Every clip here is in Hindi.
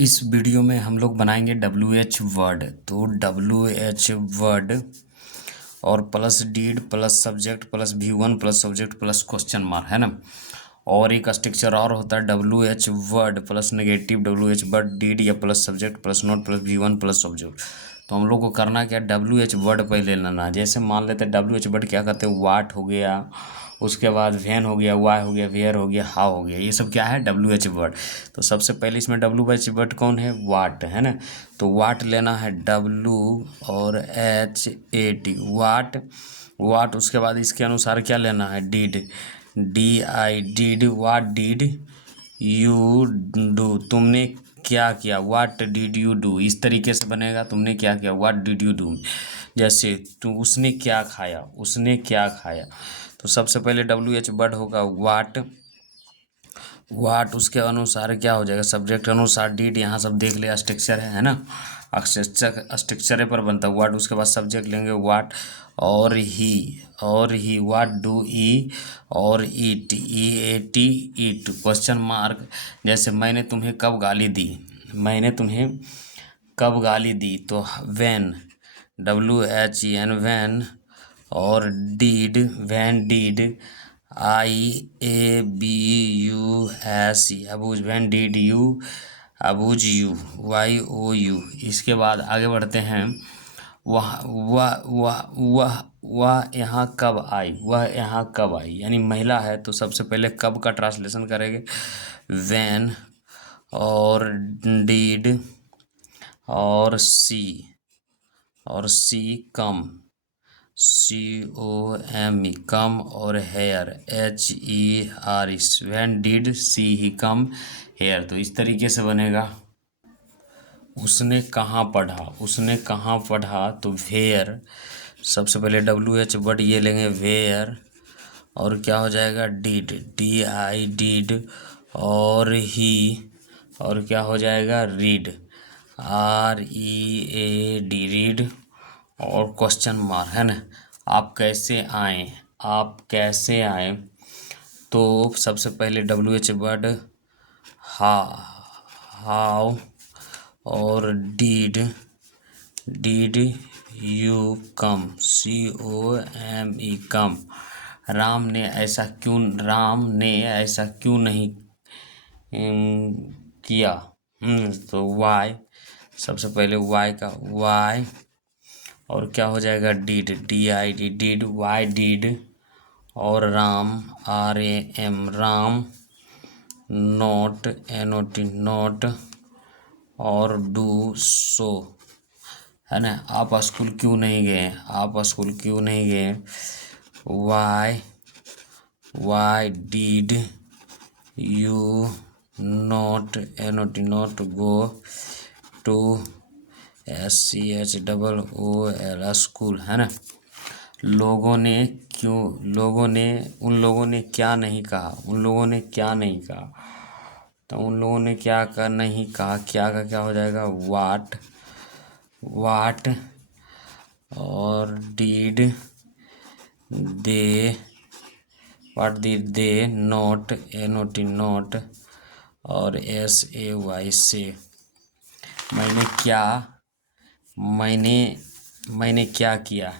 इस वीडियो में हम लोग बनाएंगे WH वर्ड। तो WH वर्ड और plus did plus subject plus V1 plus subject plus question mark, है ना। और एक स्ट्रक्चर और होता है WH word plus negative WH word did या plus subject plus not plus V1 plus subject. तो हम लोग को करना क्या, WH वर्ड पहले लेना है। जैसे मान लेते हैं WH वर्ड क्या करते हैं, वाट हो गया, उसके बाद वैन हो गया, वाई हो गया, वेयर हो गया, हाउ हो गया, ये सब क्या है WH वर्ड। तो सबसे पहले इसमें WH वर्ड कौन है, वाट, है ना। तो वाट लेना है W और HAT, वाट वाट। उसके बाद इसके अनुसार क्या लेना है, did, DI, did, what did you do, तुमने क्या किया, वाट डिड यू डू। इस तरीके से बनेगा, तुमने क्या किया, वाट डिड यू डू। जैसे तो उसने क्या खाया, उसने क्या खाया। तो सबसे पहले WH वर्ड होगा वाट, उसके अनुसार क्या हो जाएगा, सब्जेक्ट अनुसार डीड। यहाँ सब देख लिया, स्ट्रक्चर है ना, स्ट्रक्चर पर बनता है वाट। उसके बाद सब्जेक्ट लेंगे वाट और ही वाट डू ई और ईट, EAT ईट, क्वेश्चन मार्क। जैसे मैंने तुम्हें कब गाली दी, मैंने तुम्हें कब गाली दी। तो वैन, WHEN वैन, और did, when did, IABUS abuse, when did you abuse you, YOU। इसके बाद आगे बढ़ते हैं, वह यहाँ कब आई, वह यहाँ कब आई, यानी महिला है। तो सबसे पहले कब का ट्रांसलेशन करेंगे, वैन और डीड और सी कम, COME कम, और here, HER, when did she he come here. तो इस तरीके से बनेगा। उसने कहाँ पढ़ा, उसने कहाँ पढ़ा। तो वेयर, सबसे पहले WH वर्ड ये लेंगे वेयर, और क्या हो जाएगा, डीड, DI डीड, और ही, और क्या हो जाएगा, रीड, READ रीड, और क्वेश्चन मार्क, है ना। आप कैसे आए, आप कैसे आए। तो सबसे पहले WH वर्ड हाउ, और डीड यू कम, COME कम। राम ने ऐसा क्यों नहीं किया। तो वाई, सबसे पहले वाई का वाई, और क्या हो जाएगा, did, DID did, why did, और Ram, RAM Ram, not, NOT not, और डू सो, है ना। आप स्कूल क्यों नहीं गए, आप स्कूल क्यों नहीं गए। Why did you not, NOT not go to SCHOOL school, है ना। लोगों ने उन लोगों ने क्या नहीं कहा, उन लोगों ने क्या नहीं कहा। तो उन लोगों ने क्या कर नहीं कहा, क्या का क्या हो जाएगा, वाट, और did they, what did they not, NOT not, और SAY से। मैंने क्या किया।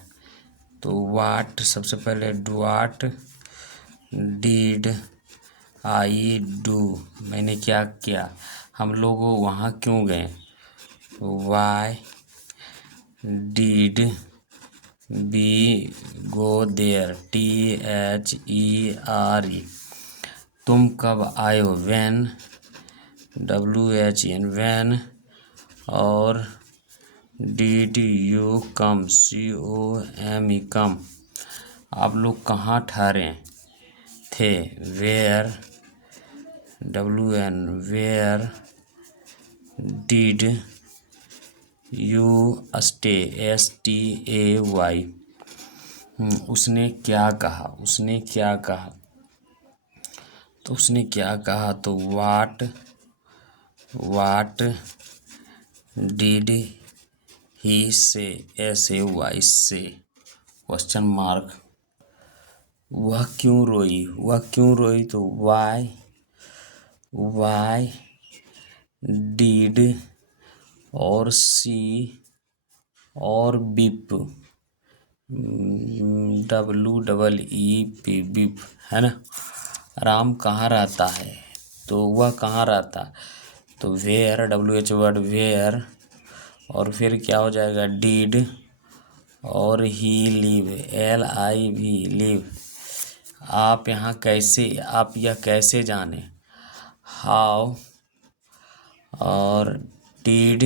तो वाट, सबसे पहले वाट डिड आई डू, मैंने क्या किया। हम लोग वहाँ क्यों गए। Why did we go there, THERE। तुम कब आए हो, वैन, WHEN वैन, और did you come, COME come. आप लोग कहाँ ठहरे थे, where, WN where, did you stay, STAY। उसने क्या कहा, उसने क्या कहा। तो उसने क्या कहा। तो वाट डिड ही से, SAY से, क्वेश्चन मार्क। वह क्यों रोई। तो वाई डिड डीड और सी और बिप, WEEP बिप, है ना। राम कहाँ रहता है, तो वह कहाँ रहता, तो वेयर, WH वर्ड वेयर, और फिर क्या हो जाएगा डीड और ही लिव, LIV लिव। आप यहाँ कैसे, आप यह कैसे जाने, हाउ और did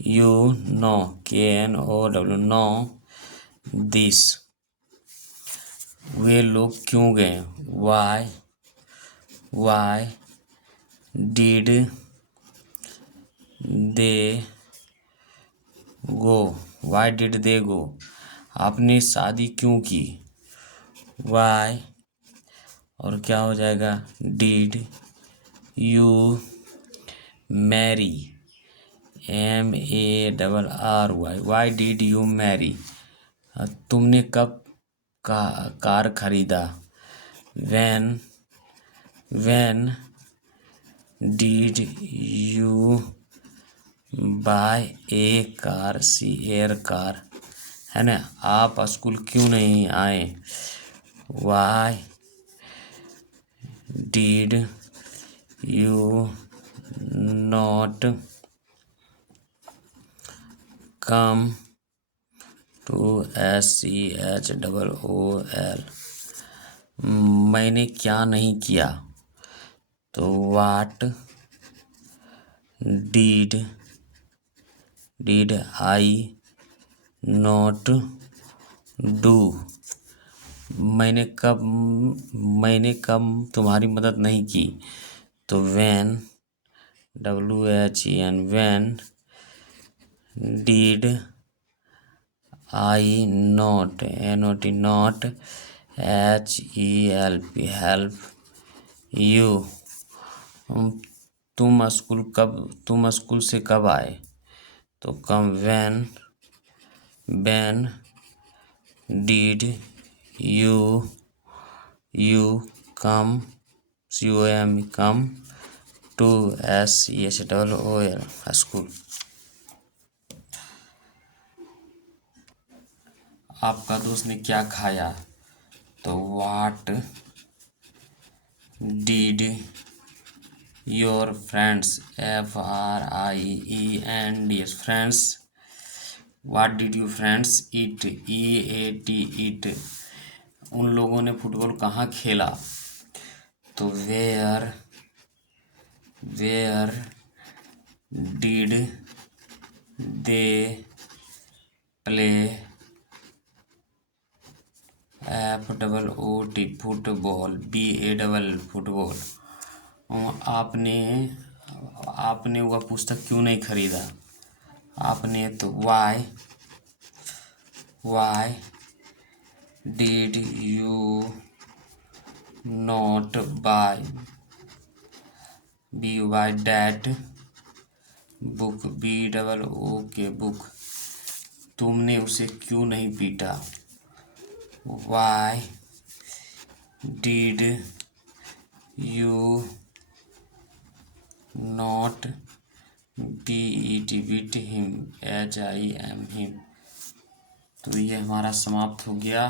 you know, KNOW know this. वे लोग क्यों गए, why did they go, why did they go. आपने शादी क्यों की, वाई, और क्या हो जाएगा did you marry, MARRY, why did you marry. तुमने कब कार खरीदा, when did you buy a car, car, है ना। आप स्कूल क्यों नहीं आए, why did you not come to SCHOOL। मैंने क्या नहीं किया, तो what did I not do। मैंने कब तुम्हारी मदद नहीं की, तो when, WHEN, when did I not, not HELP, help you। तुम स्कूल से कब आए, तो कम, when did you come, come to SCHOOL school. आपका दोस्त ने क्या खाया, तो what did your friends, FRIENDS friends, what did your friends eat, EAT eat। उन लोगों ने फुटबॉल कहाँ खेला, तो where did they play FOOT football, BALL football. आपने वह पुस्तक क्यों नहीं खरीदा, आपने, तो why did you not buy that book, BOOK book. तुमने उसे क्यों नहीं पीटा, why did you not beat him, HIM him। तो ये हमारा समाप्त हो गया।